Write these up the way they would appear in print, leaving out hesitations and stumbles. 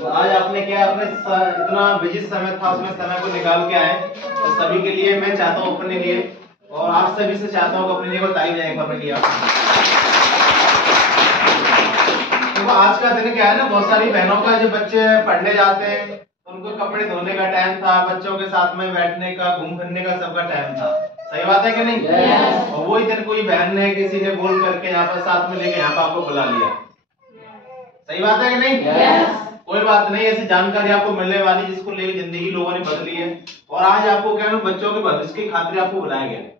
तो आज आपने क्या अपने इतना बिजी समय था उसमें समय को निकाल के आए, तो सभी के लिए मैं चाहता हूँ अपने लिए और आप सभी से चाहता हूँ अपने लिए ताली बजाएं अपने लिए। तो आज का दिन क्या है ना, बहुत सारी बहनों का जो बच्चे पढ़ने जाते हैं तो उनको कपड़े धोने का टाइम था, बच्चों के साथ में बैठने का, घूम फिरने का सबका टाइम था। सही बात है कि नहीं? yes. और वही दिन कोई बहन ने किसी ने बोल करके यहाँ पर साथ में लेके यहाँ पर आपको बुला लिया। सही बात है कि नहीं? yes. कोई बात नहीं, ऐसी जानकारी आपको मिलने वाली जिसको लेकर जिंदगी लोगों ने बदली है। और आज आपको क्या है, बच्चों के भविष्य की खातिर आपको बुलाया गया है।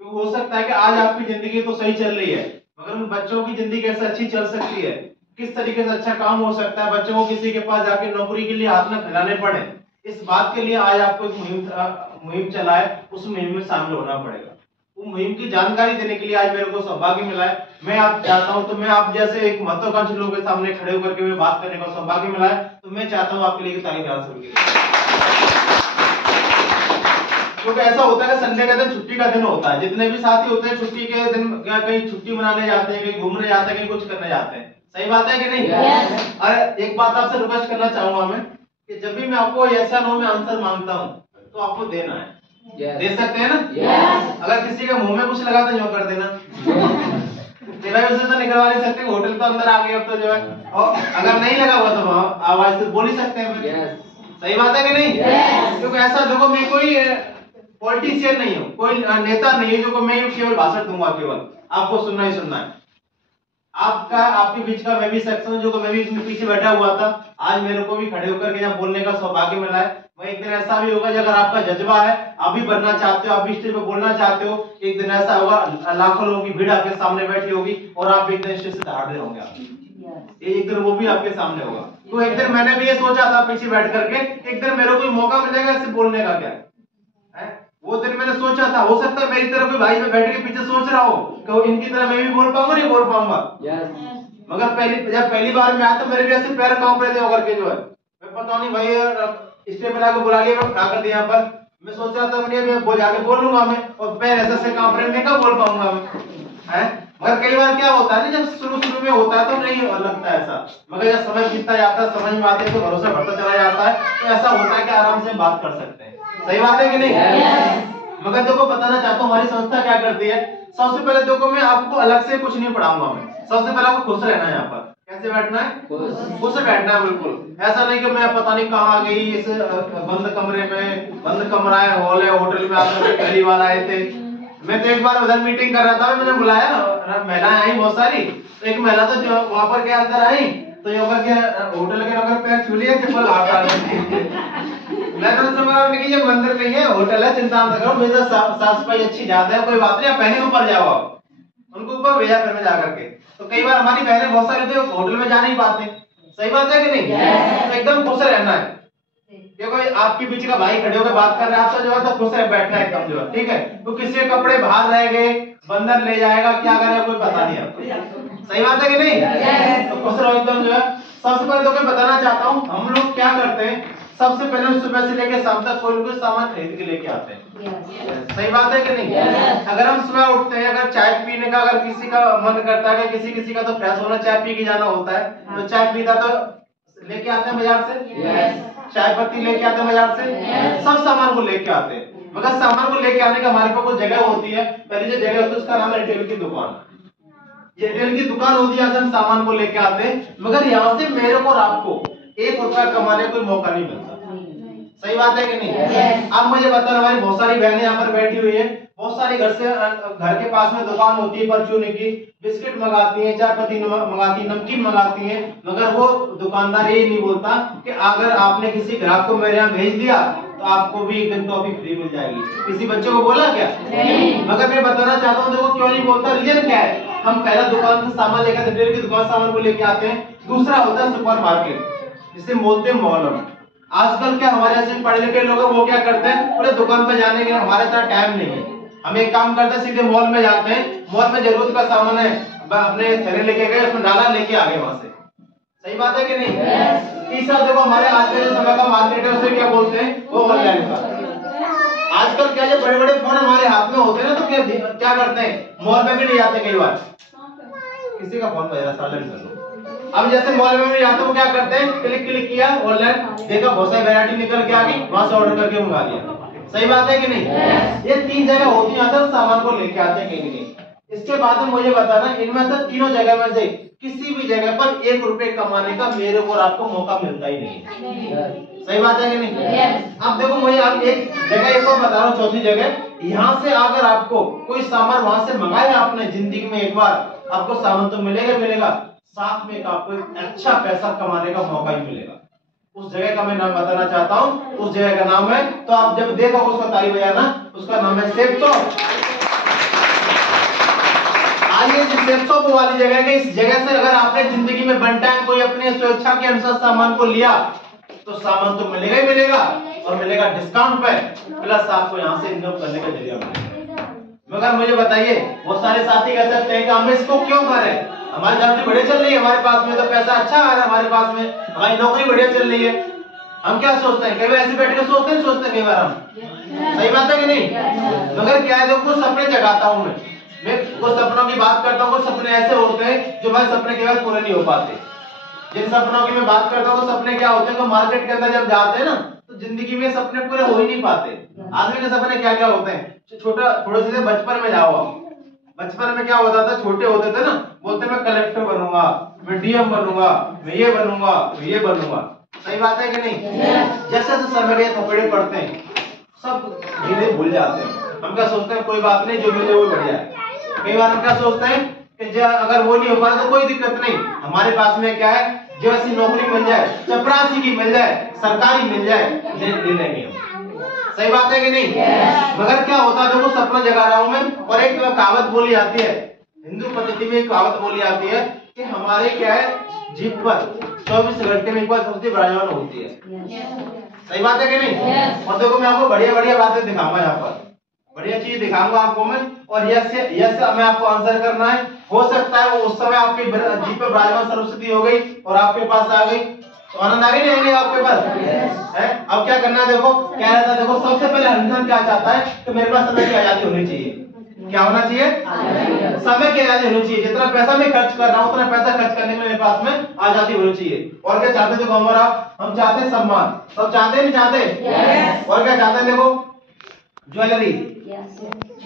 क्योंकि हो सकता है कि आज आपकी जिंदगी तो सही चल रही है, मगर उन बच्चों की जिंदगी कैसे अच्छी चल सकती है, किस तरीके से अच्छा काम हो सकता है, बच्चों को किसी के पास जाके नौकरी के लिए हाथ में फैलाने पड़े, इस बात के लिए आज आपको एक मुहिम चलाए, उस मुहिम में शामिल होना पड़ेगा। वो मुहिम की जानकारी देने के लिए आज मेरे को सौभाग्य मिला है। मैं आप चाहता हूं, तो मैं आप जैसे एक महत्वाकांक्षी लोगों के सामने खड़े होकर के मैं बात करने का सौभाग्य मिला है, तो मैं चाहता हूं आपके लिए ताली बजा सके। क्योंकि ऐसा होता है कि संडे का दिन छुट्टी का दिन होता है, जितने भी साथी होते हैं छुट्टी के दिन कहीं छुट्टी मनाने जाते हैं, कहीं घूमने जाते हैं, कहीं कुछ करने जाते हैं। सही बात है कि नहीं? yes. अरे एक बात आपसे रिक्वेस्ट करना चाहूंगा मैं कि जब भी मैं आपको यस या नो में आंसर मांगता हूं तो आपको देना है। yes. दे सकते हैं ना? yes. अगर किसी के मुंह में कुछ लगा तो यूं कर देना। तो निकलवा नहीं सकते, होटल तो अंदर आ गए अब तो जो है, और अगर नहीं लगा हुआ तो आवाज से बोल ही सकते हैं। yes. सही बात है कि नहीं? yes. क्योंकि ऐसा देखो, मैं कोई पॉलिटिशियन नहीं हूँ, कोई नेता नहीं है जो मैं केवल भाषण दूंगा, केवल आपको सुनना ही सुनना है। आपके बीच का मैं भी शख्स हूं जो मैं भी इसमें पीछे बैठा हुआ था, आज मेरे को भी खड़े होकर के यहाँ बोलने का सौभाग्य मिला है। वह एक दिन ऐसा भी होगा, अगर आपका जज्बा है, आप भी बनना चाहते हो, आप भी स्टेज पे बोलना चाहते हो, एक दिन ऐसा होगा लाखों लोगों की भीड़ आपके सामने बैठी होगी और आप एक दिन स्टेज से दहाड़ रहे होंगे। एक दिन वो भी आपके सामने होगा। तो एक दिन मैंने भी ये सोचा था पीछे बैठ करके, एक दिन मेरे को मौका मिलेगा इससे बोलने का, क्या है वो दिन मैंने सोचा था। हो सकता है मेरी तरफ भाई में बैठ के पीछे सोच रहा हो कि इनकी तरह मैं भी बोल पाऊंगा, नहीं बोल पाऊंगा। मगर जब पहली बार में आया तो मेरे भी ऐसे पैर कांप रहे थे होकर के, जो है मैं पता नहीं भाई स्टेज पे लाके बुला लिया, मैं खड़ा कर दिया यहाँ पर। मैं सोच रहा था मैं जाके बोल लूंगा मैं, और पैर ऐसे कांप रहे, मैं क्या बोल पाऊंगा मैं, मगर कई बार क्या होता है ना, जब शुरू में होता है तो नहीं लगता ऐसा, मगर जब समय बीतता जाता है, समझ में आते हैं तो भरोसा बढ़ता चला जाता है, तो ऐसा होता है कि आराम से बात कर सकते हैं। सही बात है कि नहीं? yes. मगर देखो बताना चाहता हूँ हमारी संस्था क्या करती है। सबसे पहले देखो, मैं आपको अलग से कुछ नहीं पढ़ाऊंगा, मैं सबसे पहले आपको खुश रहना है। यहाँ पर कैसे बैठना है? खुश बैठना है, बिल्कुल ऐसा नहीं कि मैं पता नहीं कहाँ गई, इस बंद कमरे में, बंद कमरा है, हॉल है, होटल में आप पहली बार आए थे। मैं तो एक बार उधर मीटिंग कर रहा था, मैंने बुलाया, महिलाएं आई बहुत सारी, तो एक महिला तो जो वहां पर क्या अंदर आई तो यहाँ के होटल के नगर पे छू लिया, चप्पल हाथ मैं तो समझा कि ये मंदिर नहीं है, होटल है, चिंता मत करो, मेरी साफ सफाई अच्छी ज्यादा है, कोई बात नहीं, आप पहले ऊपर जाओ, आप उनको ऊपर भेजा फिर में जाकर के। तो कई बार हमारी बहनें बहुत सारी थे होटल में जा नहीं पाते। सही बात है कि नहीं? तो एकदम खुश रहना है। कोई आपके बीच का भाई खड़े होकर बात कर रहा है आपसे, जो है तो खुश रह बैठा है एकदम, जो है ठीक है। तो किसी के कपड़े बाहर रह गए, बंदर ले जाएगा, क्या करेगा कोई पता नहीं आपको। सही बात है कि नहीं? तो खुश रहो एकदम, जो है। सबसे पहले तो मैं बताना चाहता हूँ हम लोग क्या करते हैं, सबसे पहले सुबह से लेकर शाम तक कोई ना कोई सामान खरीद के लेके आते हैं। सही बात है कि नहीं? अगर हम सुबह उठते हैं, अगर चाय पीने का अगर किसी का मन करता है, किसी का तो फ्रेश होना चाय पी के जाना होता है, तो चाय पीता तो लेके आते हैं बाजार से, चाय पत्ती लेके आते हैं बाजार से, सब सामान को लेके आते हैं। मगर सामान को लेके आने का हमारे पास कुछ जगह होती है, पहले जो जगह होती है उसका नाम है रिटेल की दुकान। ये रिटेल की दुकान होती है, हम सामान को लेके आते हैं, मगर यहाँ से मेरे को और आपको 1 रुपया कमाने का कोई मौका नहीं मिलता। सही बात है कि नहीं? अब मुझे बताना, हमारी बहुत सारी बहनें यहाँ पर बैठी हुई है, बहुत सारी घर के पास में दुकान होती है परचून की, बिस्किट मंगाती है, चाय पत्ती मंगाती है, नमकीन मंगाती है, मगर वो दुकानदार ये नहीं बोलता कि अगर आपने किसी ग्राहक को मेरे यहाँ भेज दिया तो आपको भी 1 दिन टॉफी फ्री मिल जाएगी। किसी बच्चे को बोला क्या? नहीं। मगर मैं बताना चाहता हूँ देखो क्यों नहीं बोलता, रीजन क्या है। हम पहला दुकान से सामान लेकर, रिटेल की दुकान सामान को लेके आते हैं, दूसरा होता है सुपर मार्केट, जिसे बोलते हैं मॉल। आजकल क्या हमारे ऐसे पढ़े लिखे लोग वो क्या करते हैं, बोले दुकान पे जाने के हमारे इतना टाइम नहीं है, हम एक काम करते हैं सीधे मॉल में जाते हैं, मॉल में जरूरत का सामान है अपने थैले लेके गए, उसमें डाला, लेके आ गए वहां से। सही बात है कि नहीं? तीसरा देखो हमारे आज के जो समय का मार्केट है उसे क्या बोलते हैं, वो ऑनलाइन का। आजकल क्या जो बड़े बड़े फोन हमारे हाथ में होते हैं ना, तो क्या करते हैं, मॉल में भी नहीं जाते, कई बार किसी का फोन बजा साइलेंट कर लो, अब जैसे मॉल में भी जाते हो क्या करते हैं, क्लिक क्लिक किया, ऑनलाइन देखा, बहुत सारी वैरायटी निकल के आ गई, वहां से ऑर्डर करके मंगा लिया। सही बात है कि नहीं? ये 3 जगह होती है सर, सामान को लेके आते हैं कहीं कहीं। इसके बाद में मुझे बताना, इनमें से तीनों जगह में से किसी भी जगह पर 1 रुपए कमाने का मेरे को और आपको मौका मिलता ही नहीं। सही बात है कि नहीं? अब देखो मुझे आप एक जगह एक और बता रहा हूँ, चौथी जगह, यहाँ से अगर आपको कोई सामान वहां से मंगाया आपने जिंदगी में एक बार, आपको सामान तो मिलेगा मिलेगा, साथ में आपको एक अच्छा पैसा कमाने का मौका ही मिलेगा। उस जगह का मैं नाम बताना चाहता हूँ, उस जगह का नाम है, तो आप जब देखो उसका ताली बजाना, उसका नाम है सेप्टो। आइए जिस सेप्टो वाली जगह है, इस जगह से अगर आपने जिंदगी में वन टाइम कोई अपनी स्वेच्छा के अनुसार सामान को लिया तो सामान तो मिलेगा ही मिलेगा, और मिलेगा डिस्काउंट पे, प्लस आपको यहाँ से इनकम करने का जरिया मिलेगा। मगर मुझे बताइए, बहुत सारे साथी कह सकते हैं कि हम इसको क्यों करें, हमारी नौकरी बढ़िया चल रही है, हमारे पास में तो पैसा अच्छा आ रहा है, हमारे पास में हमारी नौकरी बढ़िया चल रही है, हम क्या सोचते हैं, कई बार ऐसे बैठ के सोचते हैं कई बार हम। सही बात है कि नहीं? मगर क्या है, कुछ सपने जगाता हूँ मैं कुछ सपनों की बात करता हूँ, कुछ सपने ऐसे होते हैं जो भाई सपने के बाद पूरे नहीं हो पाते। जिन सपनों की मैं बात करता हूँ, सपने क्या होते हैं, तो मार्केट के अंदर जब जाते हैं ना, तो जिंदगी में सपने पूरे हो ही नहीं पाते। आदमी के सपने क्या क्या होते हैं, छोटा थोड़े से बचपन में जाओ, बचपन में क्या होता था, छोटे होते थे ना, बोलते मैं कलेक्टर बनूंगा, मैं डीएम बनूंगा, मैं ये बनूंगा, मैं ये बनूंगा। सही बात है कि नहीं? जैसे जैसे समय के थोपड़े पड़ते हैं, सब धीरे भूल जाते हैं। हम क्या सोचते हैं, कोई बात नहीं, जो मिले वो बढ़िया है। कई बार हम क्या सोचते हैं कि अगर वो नहीं हो पा तो कोई दिक्कत नहीं, हमारे पास में क्या है, जो ऐसी नौकरी मिल जाए, चपरासी की मिल जाए, सरकारी मिल जाए, ले लेंगे। सही बात है कि नहीं? मगर क्या होता है, देखो सपना जगा रहा हूं मैं, और एक कहावत बोली जाती है, हिंदू पद्धति में एक कहावत बोली जाती है कि हमारे क्या है, जीभ पर 24 घंटे में एक बार संस्कृति विराजमान होती है। सही बात है कि नहीं? और देखो मैं आपको बढ़िया बढ़िया बातें दिखाऊंगा, यहाँ पर बढ़िया चीज दिखाऊंगा आपको मैं, और यस हमें आपको आंसर करना है। हो सकता है वो उस समय आपके जीभ पर विराजमान सरस्वती हो गई और आपके पास आ गई, तो आनंद आ गई नहीं आपके पास है? अब क्या करना है, देखो क्या रहता है, देखो सबसे पहले इंसान क्या चाहता है कि मेरे पास समय की आजादी होनी चाहिए। क्या होना चाहिए? समय की आजादी होनी चाहिए। जितना पैसा मैं खर्च कर रहा हूँ, उतना पैसा खर्च करने में मेरे पास में आजादी होनी चाहिए। और क्या चाहते हैं, देखो हम चाहते हैं सम्मान, सब चाहते हैं नहीं चाहते? और क्या चाहते हैं, देखो ज्वेलरी,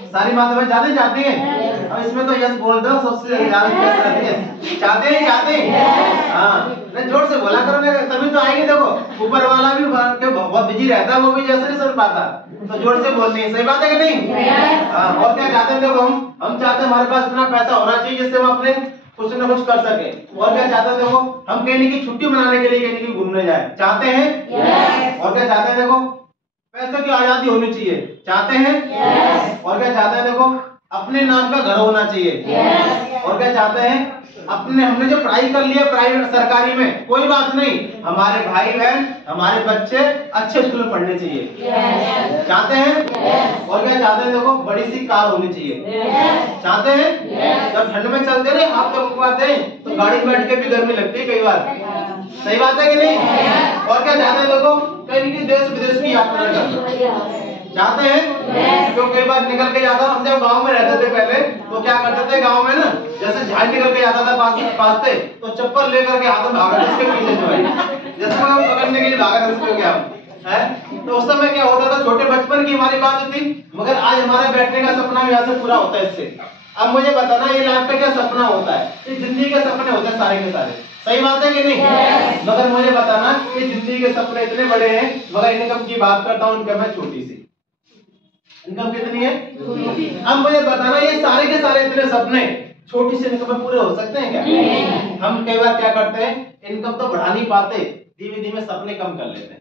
सारी माता बहन चाहते चाहते हैं। अब इसमें तो यस बोल दो, सबसे ज्यादा चाहते हैं चाहते हैं। हाँ जोर से बोला करो, तभी तो आएंगे। देखो ऊपर वाला भी बहुत बिजी रहता है, वो भी जैसे नहीं सुन पाता, तो जोर से बोलते हैं। सही बात है कि नहीं? हाँ। और क्या चाहते हैं, देखो हम चाहते हैं हमारे पास इतना पैसा होना चाहिए जिससे हम अपने कुछ न कुछ कर सके। और क्या चाहते हैं, देखो हम कहीं की छुट्टी मनाने के लिए कहीं घूमने जाए, चाहते हैं। और क्या चाहते हैं, देखो पैसे की आजादी होनी चाहिए, चाहते हैं। और क्या चाहते हैं, देखो अपने नाम का घर होना चाहिए। और क्या चाहते हैं, हमने जो पढ़ाई कर लिया प्राइवेट सरकारी में, कोई बात नहीं, हमारे भाई बहन हमारे बच्चे अच्छे स्कूल में पढ़ने चाहिए, चाहते हैं। और क्या चाहते हैं, देखो बड़ी सी कार होनी चाहिए, चाहते हैं। जब ठंड में चलते रहे हाथ तक उगवाते हैं तो गाड़ी में बैठ के भी गर्मी लगती है कई बार। सही बात है कि नहीं? और क्या चाहते हैं, देखो कहीं देश विदेश की यात्रा करना चाहते हैं। तो कई बार निकल के जाता, हम जब गांव में रहते थे पहले, तो क्या करते थे गांव में ना, जैसे झाड़ निकल के जाता था पास से, तो चप्पल लेकर के हाथ में भागा इसके पीछे जो है, जैसे हम पकड़ने के लिए भागा इसको क्या है। तो उस समय क्या होता था, छोटे बचपन की हमारी बात थी, मगर आज हमारे बैठने का सपना भी यहाँ से पूरा होता है इससे। अब मुझे बताना ये लाइफ का क्या सपना होता है, ये जिंदगी के सपने होते हैं सारे के सारे। सही बात है कि नहीं? मगर मुझे बताना ये जिंदगी के सपने इतने बड़े हैं, मगर इनकम की बात करता हूँ, इनकम है छोटी सी। इनकम कितनी है? अब मुझे बताना ये सारे के सारे इतने सपने छोटी सी इनकम में पूरे हो सकते हैं क्या? हम कई बार क्या करते हैं, इनकम तो बढ़ा नहीं पाते, धीमे धीमे सपने कम कर लेते हैं।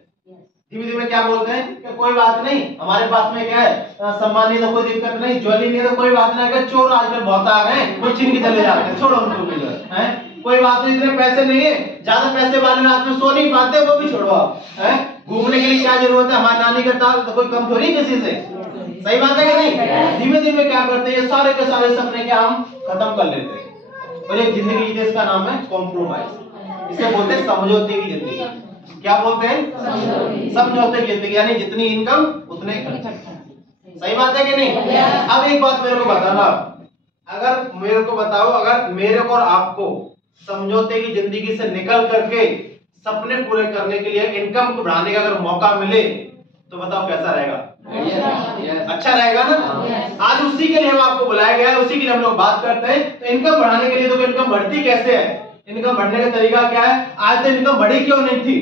धीमे धीमे क्या बोलते हैं कि कोई बात नहीं, हमारे पास में क्या है, सम्मान नहीं तो कोई दिक्कत नहीं, ज्वेलरी नहीं तो कोई बात नहीं, चोर आजकल बहुत आ गए, कोई छीन के चले जाते हैं, छोड़ो उनको भी है, कोई बात नहीं, इतने पैसे नहीं है, ज्यादा पैसे वाले आदमी सो नहीं पाते, वो भी छोड़ो है। घूमने के लिए क्या जरूरत है, हमारी नानी का ताल तो कोई कम थोड़ी किसी से। सही बात है कि नहीं? धीमे धीमे क्या करते हैं, सारे के सारे सपने क्या हम खत्म कर लेते हैं। और एक जिंदगी जीते, इसका नाम है कॉम्प्रोमाइज। इसे बोलते हैं समझौते की जिंदगी। क्या बोलते हैं? समझौते की जिंदगी, यानी जितनी इनकम उतने खर्च। सही बात है कि नहीं? अब एक बात मेरे को बताना, अगर मेरे को बताओ, अगर मेरे को और आपको समझौते की जिंदगी से निकल करके सपने पूरे करने के लिए इनकम को बढ़ाने का अगर मौका मिले तो बताओ कैसा रहेगा? अच्छा रहेगा ना? आज उसी के लिए हम आपको बुलाया गया है, उसी के लिए हम लोग बात करते हैं। तो इनकम बढ़ाने के लिए तो इनकम बढ़ती कैसे है, इनकम बढ़ने का तरीका क्या है? आज तक इनकम बढ़ी क्यों नहीं थी?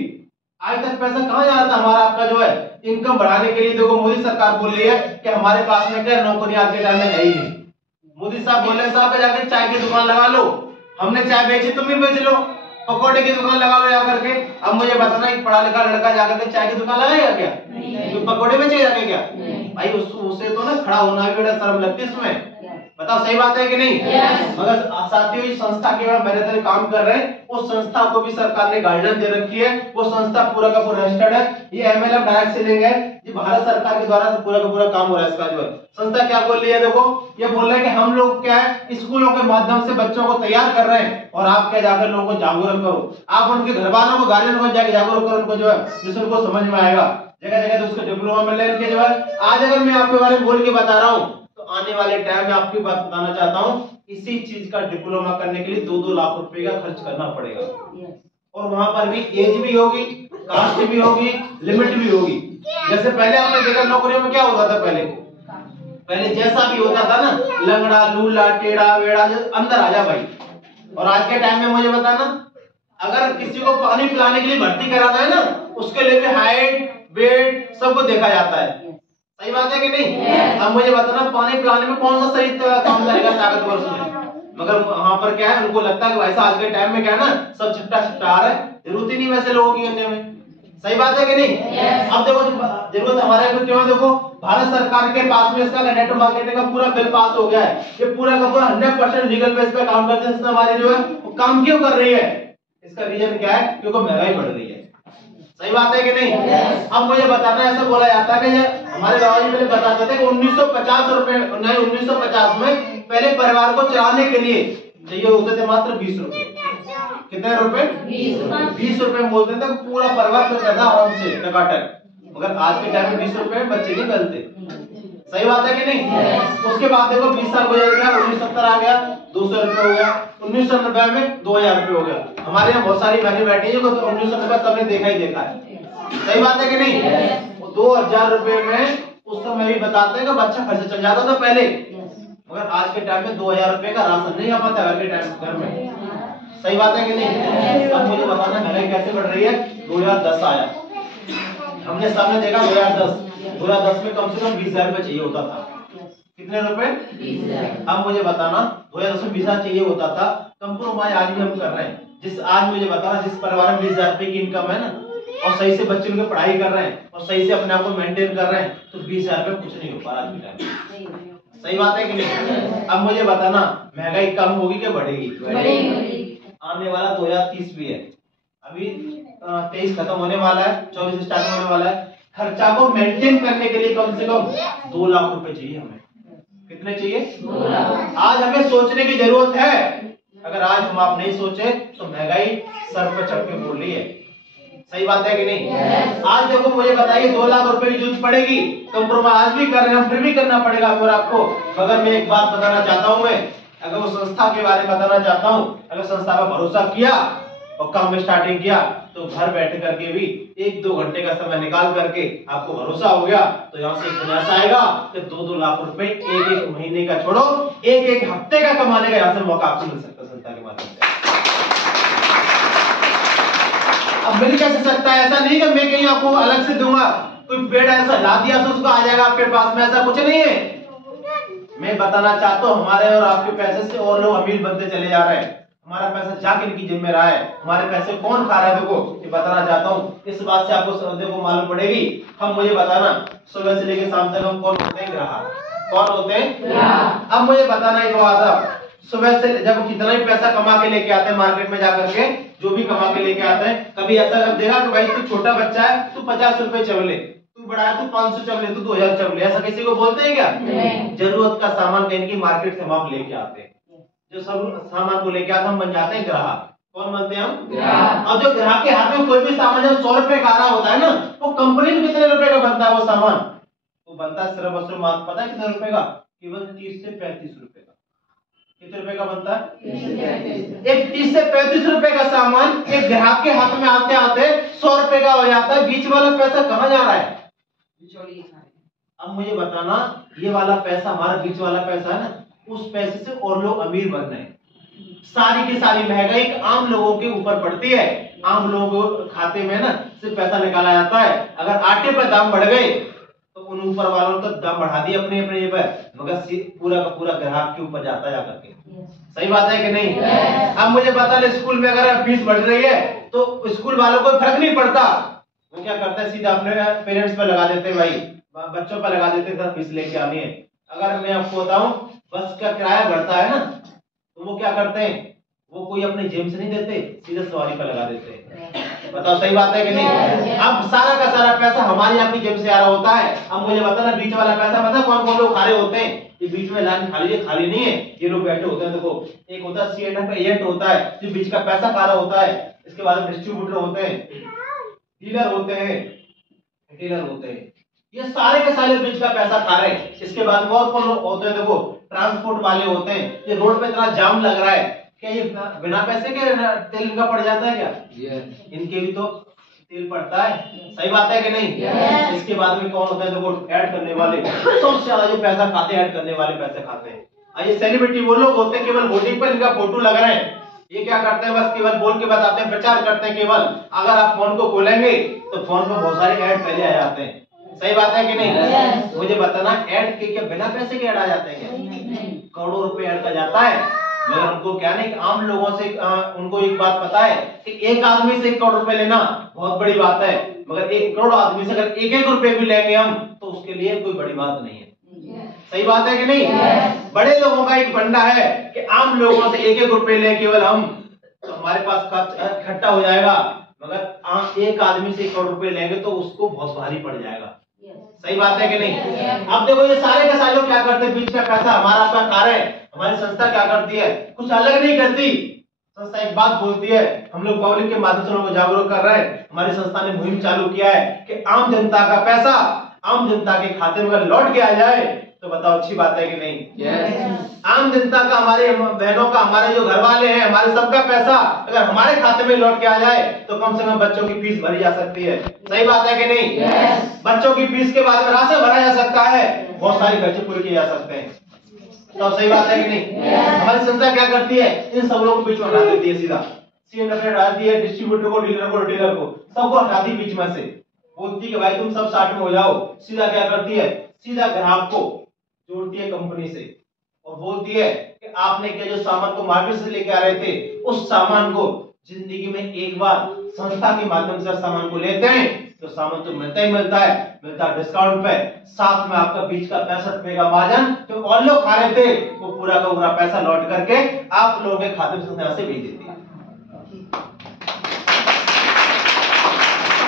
आज तक पैसा कहाँ जा रहा था हमारा आपका जो है? इनकम बढ़ाने के लिए देखो मोदी सरकार बोल रही है कि हमारे पास में क्या नौकरी आज के टाइम में है ही नहीं। मोदी साहब बोल रहे साहब जाके चाय की दुकान लगा लो, हमने चाय बेची तुम भी बेच लो, पकौड़े की दुकान लगा लो जाकर के। अब मुझे बताना एक पढ़ा लिखा लड़का जाकर के चाय की दुकान लगाएगा क्या? तो पकौड़े बेचे जाके क्या? भाई उसे तो ना खड़ा होना भी बड़ा शर्म लगती है इसमें। बताओ सही बात है कि नहीं? मगर साथियों इस संस्था के बाद मेरे तरह काम कर रहे हैं, उस संस्था को भी सरकार ने गाइडेंस दे रखी है। वो संस्था पूरा का पूरा रजिस्टर्ड है, ये एमएलएम डायरेक्ट सेलिंग है, ये भारत सरकार के द्वारा पूरा का पूरा काम हो रहा है। इसका जो है संस्था क्या बोल रही है देखो, ये बोल रहे हैं कि हम लोग क्या है स्कूलों के माध्यम से बच्चों को तैयार कर रहे हैं और आप क्या जाकर लोगों को जागरूक करो, आप उनके घर वालों को गार्जियन को जाकर जागरूक करो, उनको जो है जिससे उनको समझ में आएगा। जगह जगह तो उसको डिप्लोमा मिल रहे हैं इनके जो है। आज अगर मैं आपके बारे में बोल के बता रहा हूँ तो आने वाले टाइम में आपकी बात बताना चाहता हूँ, इसी चीज का डिप्लोमा करने के लिए 2-2 लाख रुपए का खर्च करना पड़ेगा। और वहां पर भी एज भी होगी, कास्ट भी होगी, लिमिट भी होगी। जैसे पहले आपने देखा नौकरियों में क्या होता था, पहले जैसा भी होता था ना, लंगड़ा लूला टेढ़ा वेड़ा अंदर आ जा भाई। और आज के टाइम में मुझे बताना, अगर किसी को पानी पिलाने के लिए भर्ती कराना है ना, उसके लिए भी हाइट वेट सबको देखा जाता है। सही बात है कि नहीं? अब मुझे बताना पानी पिलाने में कौन सा सही काम करेगा ताकतवर से? मगर वहां पर क्या है, उनको लगता है कि वैसा आज के टाइम में क्या है ना, सब छिट्टा छिट्टा आ रहा है, जरूरत ही नहीं वैसे लोगों की करने में। सही बात है कि नहीं? अब देखो जरूरत हमारे को क्यों है, देखो भारत सरकार के पास में इसका नेट मार्केटिंग का पूरा बिल पास हो गया है, ये पूरा का पूरा 100% लीगल बेस पे काम करते हैं। हमारी जो है वो काम क्यों कर रही है, इसका रीजन क्या है? क्योंकि महंगाई बढ़ रही है। सही बात है कि नहीं? अब मुझे बताना, ऐसा बोला जाता है कि हमारे बाबा जी पहले बताते थे कि 1950 रुपए नहीं 1950 में पहले परिवार को चलाने के लिए चाहिए होते थे मात्र 20 रुपए। कितने रुपए? 20 रुपए बोलते थे, पूरा परिवार चलता था आराम से टकाटक। मगर आज के टाइम में 20 रुपए में बच्चे नहीं मिलते। सही बात है कि नहीं? उसके बाद देखो 20 साल गुजर गया, 1970 आ गया, 200 रुपए हो गया, 1990 में 2000 रुपए हो गया। हमारे यहाँ बहुत सारी बहनें बैठी है, तो 1990 सबने देखा ही देखा है। सही बात है कि नहीं? 2000 रुपए में उस समय भी बताते हैं कि बच्चा खर्चा चल जाता था पहले, मगर आज के टाइम में 2000 रुपए का राशन नहीं आ पाता घर के टाइम घर में। सही बात है कि नहीं? अब मुझे बताना महंगाई कैसे बढ़ रही है। 2010 आया, हमने सामने देखा 2010 में कम से कम 20,000 रुपए चाहिए होता था। कितने रुपए? 20,000। अब मुझे बताना 2010 में 20,000 चाहिए होता था, कंप्रोमाइज आज भी हम कर रहे हैं। आज मुझे बताना जिस परिवार में 20,000 रुपए की इनकम है ना, और सही से बच्चे उनकी पढ़ाई कर रहे हैं और सही से अपने आप को मेंटेन कर रहे हैं, तो 20,000 रुपए कुछ नहीं हो पा रहा आज के टाइम। सही बात है कि नहीं? अब मुझे बताना महंगाई कम होगी कि बढ़ेगी? आने वाला 2030 भी है, अभी 23 खत्म होने वाला है, 24 स्टार्ट होने वाला है। खर्चा को मेंटेन करने के लिए कम से कम 2 लाख रुपए चाहिए हमें। कितने चाहिए? 2 लाख। आज हमें सोचने की जरूरत है। अगर आज हम आप नहीं सोचे तो महंगाई सर पर चढ़ के बोल रही है। सही बात है कि नहीं? आज देखो मुझे बताइए 2 लाख रुपए की जरूरत पड़ेगी, कंप्रोमाइज आज भी कर रहे हैं, फिर भी करना पड़ेगा और आपको। मगर मैं एक बात बताना चाहता हूँ, मैं अगर वो संस्था के बारे में बताना चाहता हूँ, अगर संस्था पर भरोसा किया और काम में स्टार्टिंग किया तो घर बैठ करके भी 1-2 घंटे का समय निकाल करके आपको भरोसा हो गया तो यहाँ से एक प्रयास आएगा कि 2-2 लाख रुपए एक महीने का छोड़ो, एक हफ्ते का कमाने का यहाँ से मौका आपको मिल सकता है संस्था के माध्यम से। अब मिल कैसे सकता है? ऐसा नहीं कि मैं कहीं आपको अलग से दूंगा, कोई पेड़ ऐसा ला दिया तो उसको आ जाएगा आपके पास में, ऐसा कुछ नहीं है। मैं बताना चाहता हूँ हमारे और आपके पैसे से और लोग अमीर बनते चले जा रहे हैं। हमारा पैसा जाके इनकी जेब में रहा है, हमारे पैसे कौन खा रहा है देखो ये बताना चाहता हूँ। इस बात से आपको देखो मालूम पड़ेगी। हम मुझे बताना सुबह से लेकर शाम तक हम कौन होते हैं? ग्राहक। कौन होते हैं? अब मुझे बताना एक बात, सुबह से जब कितना भी पैसा कमा के लेके आते हैं मार्केट में जाकर के, जो भी कमा के लेके आते हैं, कभी ऐसा जब देखा कि भाई तू छोटा बच्चा है तू 50 रुपए चवले, तू बड़ा है तू 500 चवले, तू 2000 चवले, ऐसा किसी को बोलते हैं क्या? जरूरत का सामान कहीं की मार्केट से हम आप लेके आते हैं, जो सब सामान को लेके आते हम बन जाते हैं ग्राहक। कौन बनते हैं हम? ग्राहक। और जो ग्राहक के हाथ में कोई भी सामान जब 100 रुपए का आ रहा होता है ना, वो कंपनी में कितने रुपए का बनता है वो सामान? वो बनता है सिर्फ और सिर्फ पता है कितने रुपए का? केवल 30 से 35 रुपए का। कितने रुपए का बनता है? एक 30 से 35 रुपए का सामान एक ग्राहक के हाथ में आते आते 100 रुपए का हो जाता है। बीच वाला पैसा कहाँ जा रहा है? अब मुझे बताना, ये वाला पैसा हमारा बीच वाला पैसा है ना, उस पैसे से और लोग अमीर बन रहे हैं। सारी की सारी महंगाई आम लोगों के ऊपर पड़ती है। आम लोगों के खाते में ना सिर्फ पैसा निकाला जाता है। अगर आटे पर दाम बढ़ गए तो उन ऊपर वालों ने तो दाम बढ़ा दिए अपने अपने पर, मगर पूरा का पूरा ग्राहक के ऊपर जाता जा करके। सही बात है कि नहीं? अब मुझे बता ले, स्कूल में अगर फीस बढ़ रही है तो स्कूल वालों को फर्क नहीं पड़ता, वो क्या करता है सीधा अपने पेरेंट्स पर लगा देते हैं, भाई बच्चों पर लगा देते हैं फीस लेके आनी है। अगर मैं आपको बताऊं बस का किराया बढ़ता है ना, तो वो क्या करते हैं, वो कोई अपने जेब से नहीं देते, सीधे सवारी पर लगा देते हैं। बताओ सही बात है कि नहीं? अब सारा का सारा पैसा हमारी आपकी जेब से आ रहा होता है। अब मुझे बताना बीच वाला पैसा पता कौन कौन लोग खा रहे होते हैं? ये बीच में लाइन खाली नहीं है, ये लोग बैठे होते हैं। देखो, एक होता है सीएनएफ एजेंट होता है जो बीच का पैसा खा रहा होता है। इसके बाद डिस्ट्रीब्यूटर होते हैं, डीलर होते हैं, ये सारे के सारे बीच का पैसा खा रहे हैं। इसके बाद में और कौन लोग होते हैं? देखो, ट्रांसपोर्ट वाले होते हैं। ये रोड पे इतना जाम लग रहा है, क्या ये बिना पैसे के तेल इनका पड़ जाता है क्या? इनके भी तो तेल पड़ता है। सही बात है कि नहीं? इसके बाद में कौन होता है? देखो, ऐड करने वाले, सबसे ज्यादा जो पैसा खाते हैं ऐड करने वाले पैसे खाते हैं। ये सेलिब्रिटी वो लोग होते हैं, केवल होर्डिंग पर इनका फोटो लग रहे हैं। ये क्या करते हैं? बस केवल बोल के बताते हैं, प्रचार करते हैं केवल। अगर आप फोन को खोलेंगे तो फोन में बहुत सारे ऐड पहले आ जाते हैं। सही बात है कि नहीं? मुझे बताना, ऐड के क्या बिना पैसे के ऐड आ जाते हैं क्या? करोड़ों रुपए ऐड का जाता है। मगर उनको क्या नहीं, आम लोगों से उनको एक बात पता है कि एक आदमी से 1 करोड़ रुपए लेना बहुत बड़ी बात है, मगर 1 करोड़ आदमी से अगर 1-1 रुपए भी लेंगे हम तो उसके लिए कोई बड़ी बात नहीं है। सही बात है कि नहीं? बड़े लोगों का एक फंडा है कि आम लोगों से 1-1 रुपए ले केवल हम, तो हमारे पास इकट्ठा हो जाएगा। मगर एक आदमी से 1 करोड़ रुपए लेंगे तो उसको बहुत भारी पड़ जाएगा। सही बात है कि नहीं? अब देखो, ये सारे के सारे लोग क्या करते हैं? बीच का पैसा हमारा आपका खा रहे हैं। हमारी संस्था क्या करती है? कुछ अलग नहीं करती। संस्था एक बात बोलती है, हम लोग पब्लिक के माध्यम से लोगों को जागरूक कर रहे हैं। हमारी संस्था ने मुहिम चालू किया है कि आम जनता का पैसा आम जनता के खाते में लौट के आ जाए। तो बताओ अच्छी बात है कि नहीं? आम जनता का, हमारे बहनों का, हमारे जो घर वाले हैं, हमारे सबका पैसा अगर हमारे खाते में लौट के आ जाए तो कम से कम बच्चों की फीस भरी जा सकती है। सही बात है कि नहीं? बच्चों की फीस के बाद में राशन भरा जा सकता है, बहुत सारे खर्चे पूरे किए जा सकते हैं। तो सही बात है कि नहीं? हमारी संस्था क्या करती है? इन सब लोगों को बीच में हटा देती है। सीधा सीएनएफ हटाती है, डिस्ट्रीब्यूटर को, डीलर को, सबको हटाती बीच में से। बोलती है कि भाई तुम सब साथ में हो जाओ। सीधा क्या करती है? सीधा ग्राहक को जोड़ती है कंपनी से और बोलती है कि आपने क्या जो सामान को मार्केट से लेके आ रहे थे, उस सामान को जिंदगी में एक बार संस्था के माध्यम से सामान को लेते हैं तो सामान तो मिलता ही मिलता है, मिलता है डिस्काउंट पे, साथ में आपका बीच का 65 रुपए का मार्जिन जो और लोग खा रहे थे वो पूरा का पूरा पैसा लौट करके आप लोगों के खाते में संस्था से भेज देती है।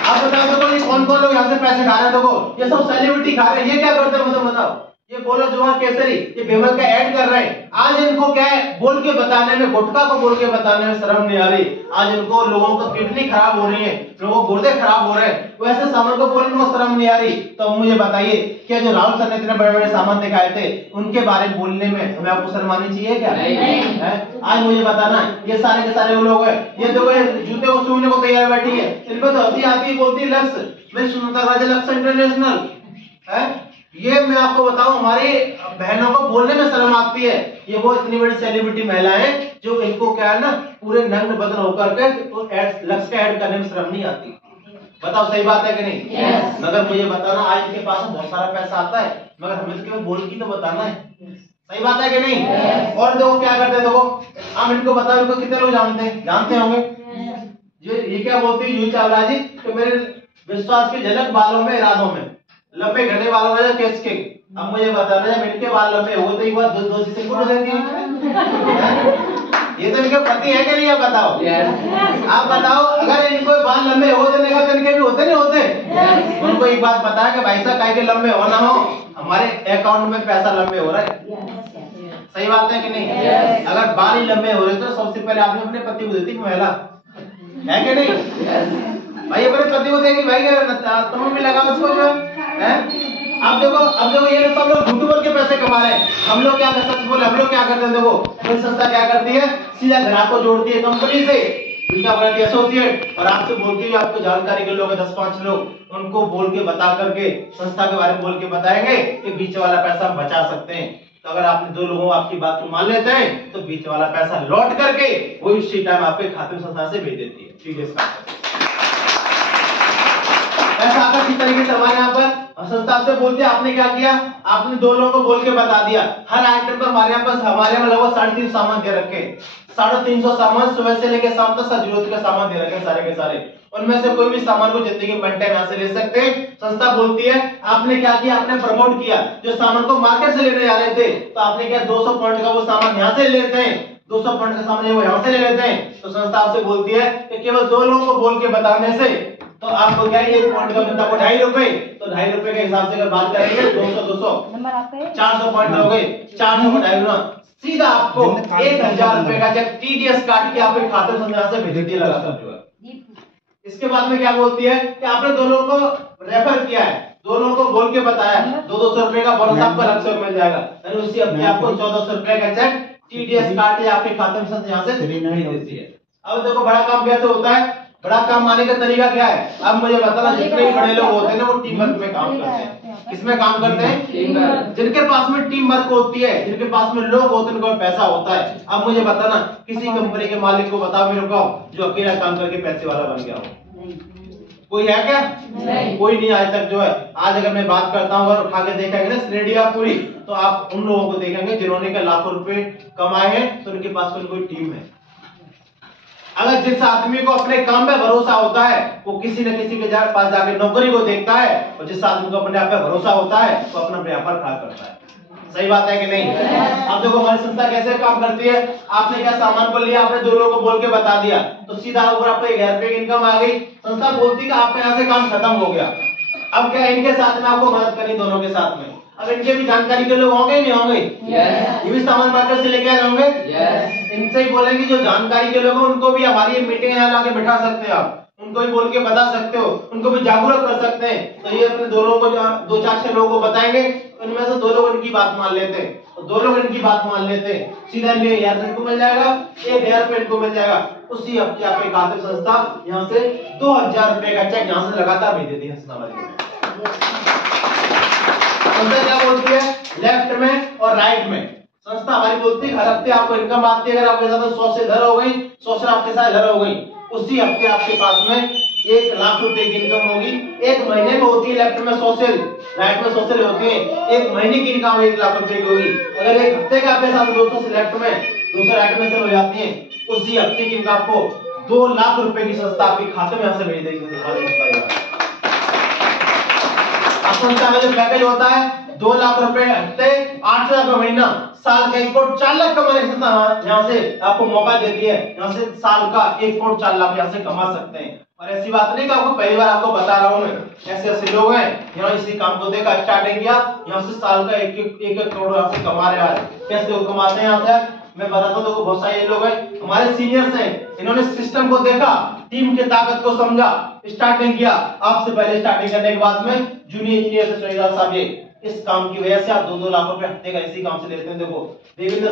आप बताओ देखो, ये कौन कौन लोग यहाँ से पैसे खा रहे हैं? देखो, ये सब सेलिब्रिटी खा रहे हैं। ये क्या करते हैं मतलब बताओ? ये बोलो जोहर केसरी, ये बेमल का ऐड कर रहे हैं। आज इनको क्या है, बोल के बताने में, गुटखा को बोल के बताने में शर्म नहीं आ रही। आज इनको लोगों का किडनी खराब हो रही है, लोगों के गुर्दे खराब हो रहे हैं, वैसे सामान को बोलने में शर्म नहीं आ रही। तो मुझे बताइए, क्या जो राहुल सर ने इतने बड़े बड़े सामान दिखाए थे उनके बारे में बोलने में हमें आपको शर्म आनी चाहिए क्या? नहीं। आज मुझे बताना, ये सारे के सारे वो लोग हैं, ये देखो जूते को सूंघने को तैयार बैठी है, इनको तो हंसी आती है, बोलती है लक्ष्य, मैं सुनता राजा लक्ष्य इंटरनेशनल है। ये मैं आपको बताऊं, हमारी बहनों को बोलने में शर्म आती है। ये वो इतनी बड़ी सेलिब्रिटी महिलाएं जो इनको क्या है ना, पूरे नग्न बदन होकर के तो लक्ष्य का ऐड करने में शर्म नहीं आती। बताओ सही बात है कि नहीं? मगर मुझे बताना, आज इनके पास बहुत सारा पैसा आता है, मगर हमें तो केवल बोल की तो बताना है। सही बात है कि नहीं? और देखो क्या करते हैं, देखो हम इनको बताओ, इनको कितने लोग जानते होंगे? जो ये क्या बोलती है यूं चावला जी, तो मेरे विश्वास की झलक बालों में, इरादों में, लंबे घने बालों में केस के। अब मुझे बताना, जब इनके बाल लंबे हो तो एक बार दो से कुछ देती है। ये तो इनके पति है कि नहीं? आप बताओ। आप बताओ, अगर इनको बाल लंबे हो देने का तो इनके भी होते नहीं होते? उनको एक बात पता है कि भाई साहब काहे के लंबे हो ना हो, हमारे अकाउंट में पैसा लंबे हो रहा है। सही बात है कि नहीं? अगर बाल ही लंबे हो रहे तो सबसे पहले आपने अपने पति को देती महिला, है कि नहीं? भाई अपने पति को देगी, भाई तुम भी लगा उसको जो है। अब देखो ये सब लोग झूठ बोल के पैसे कमा रहे हैं। हम लोग क्या सच बोले, हम लोग क्या करते हैं, देखो ये संस्था क्या करती है, सीधा ग्राहक को जोड़ती है कंपनी से, बीटा बनाती है एसोसिएट, और आपसे बोलती है आपको जानकारी के लोग 10-5 लोग, उनको बोल के बता करके संस्था के बारे में बोल के बताएंगे कि बीच वाला पैसा हम बचा सकते हैं। तो अगर आपने 2 लोगों आपकी बात को मान लेते हैं तो बीच वाला पैसा लौट करके वो इसी टाइम आपके खाते में संस्था से भेज देती है। ठीक है, पैसा आता किस तरीके से हमारे यहाँ पर संस्था से बोलती है, आपने क्या किया, आपने 2 लोगों को बोल के बता दिया। हर आइटम पर हमारे यहाँ लगभग 350 सामान दे रखे, 350 सामान सुबह से लेकर शाम तक जरूरत के सामान दे रखे सारे के सारे। उनमें से कोई भी सामान को जिंदगी में मेंटेन यहाँ से ले सकते हैं। संस्था बोलती है आपने क्या किया, आपने प्रमोट किया, जो सामान को मार्केट से लेने जा रहे थे तो आपने क्या 200 पॉइंट का वो सामान यहाँ से लेते हैं, 200 पॉइंट का सामान वो यहाँ से ले लेते हैं। तो संस्था आपसे बोलती है कि केवल 2 लोगों को बोल के बताने से तो आपको क्या 1 पॉइंट का मिलता है 2.5 रुपए, तो 2.5 रुपए के हिसाब से अगर बात करेंगे 200 400 पॉइंट हो गए, 400 को 2.5 सीधा आपको 1000 रुपए का चेक टीडीएस काट के आपके खाते में से भेज देती है लगातार जो है। इसके बाद में क्या बोलती है कि आपने 2 लोगों को रेफर किया है, 2 लोगों को बोल के बताया, 200 रुपए का बोनस आपको अलग से मिल जाएगा, यानी उसी अपने आपको 1400 रुपए का चेक टीडीएस काट के आपके खाते में यहाँ से भेज देती है। अब देखो बड़ा काम कैसे होता है, बड़ा काम आने का तरीका क्या है, अब मुझे बताना। जितने भी बड़े लोग होते हैं ना वो टीम वर्क में काम करते हैं। किसमें काम करते हैं? Team work. जिनके पास में टीम वर्क होती है, जिनके पास में लोग होते हैं, उनको पैसा होता है। अब मुझे बताना, किसी कंपनी के मालिक को बताओ मेरे को जो अकेला काम करके पैसे वाला बन गया हो, कोई है क्या? नहीं। कोई नहीं आज तक जो है। आज अगर मैं बात करता हूँ और उठा के देखेंगे ना श्रेणियां पूरी, तो आप उन लोगों को देखेंगे जिन्होंने के लाखों रुपए कमाए हैं, तो उनके पास कोई टीम है। अगर जिस आदमी को अपने काम पे भरोसा होता है वो किसी न किसी के पास जाके नौकरी को देखता है, और जिस आदमी को अपने आप पे भरोसा होता है वो अपना व्यापार खड़ा करता है। सही बात है कि नहीं? अब देखो हमारी संस्था कैसे काम करती है, आपने क्या सामान को लिया, आपने 2 लोगों को बोल के बता दिया, तो सीधा ऊपर आपको 1000 रुपए की इनकम आ गई। संस्था बोलती है आपके यहाँ से काम खत्म हो गया। अब क्या इनके साथ में आपको मदद करनी, दोनों के साथ में। अब इनके भी जानकारी के लोग होंगे नहीं होंगे? ये भी सामान मार्केट से लेके आए होंगे। इनसे ही बोलेंगे जो जानकारी के लोग हैं उनको भी हमारी मीटिंग यहाँ लाके बिठा सकते हैं, आप उनको भी बोल के बता सकते हो, उनको भी जागरूक कर सकते हैं। तो ये अपने 2 लोगों को 2-4-6 लोगों को बताएंगे, इनमें से 2 लोग इनकी बात मान लेते हैं, और 2 लोग इनकी बात मान लेते हैं, सीधा 1000 इनको मिल जाएगा, 1000 रुपए इनको मिल जाएगा। उसी हफ्ते आपके खाते संस्था यहाँ से 2000 रुपए का चेक यहाँ से लगातार भेज देती है संस्था वाली। संस्था क्या बोलती है, लेफ्ट में और राइट में संस्था हमारी बोलती है हर हफ्ते आपको इनकम आती है। अगर आपके साथ 100 से इधर हो गई, 100 से आपके साथ इधर हो गई, उसी हफ्ते आपके पास में 1 लाख रुपए की इनकम होगी। 1 महीने में होती है लेफ्ट में सोशल, राइट में सोशल होती है। 1 महीने की इनकम 1 लाख रुपए की होगी। अगर 1 हफ्ते का आपके साथ 200 से लेफ्ट में 200 राइट में से हो जाती है, उसी हफ्ते की इनकम आपको 2 लाख रुपए की संस्था आपके खाते में यहाँ से भेज देगी। संस्था में जो पैकेज होता है 2 लाख रुपए हफ्ते, 8 लाख महीना, साल का 1 करोड़ 4 लाख कमाने की संस्था यहाँ से आपको मौका देती है। यहाँ से साल का 1 करोड़ 4 लाख यहाँ से कमा सकते हैं। और ऐसी बात नहीं कि आपको पहली बार आपको बता रहा हूँ मैं, ऐसे लोग हैं यहाँ इसी काम को देखा, स्टार्टिंग किया, यहाँ से साल का 1 करोड़ यहाँ से कमा रहे हैं। कैसे वो कमाते हैं यहाँ से मैं बताता हूँ। तो बहुत सारे लोग हैं हमारे सीनियर्स हैं, इन्होंने सिस्टम को देखा, टीम की ताकत को समझा, स्टार्टिंग किया। आपसे पहले स्टार्टिंग करने के बाद में जूनियर इंजीनियर से सुनील साहब, ये इस काम की वजह से आप 2-2 लाख रुपए हफ्ते का इसी काम से लेते हैं। देखो देवेंद्र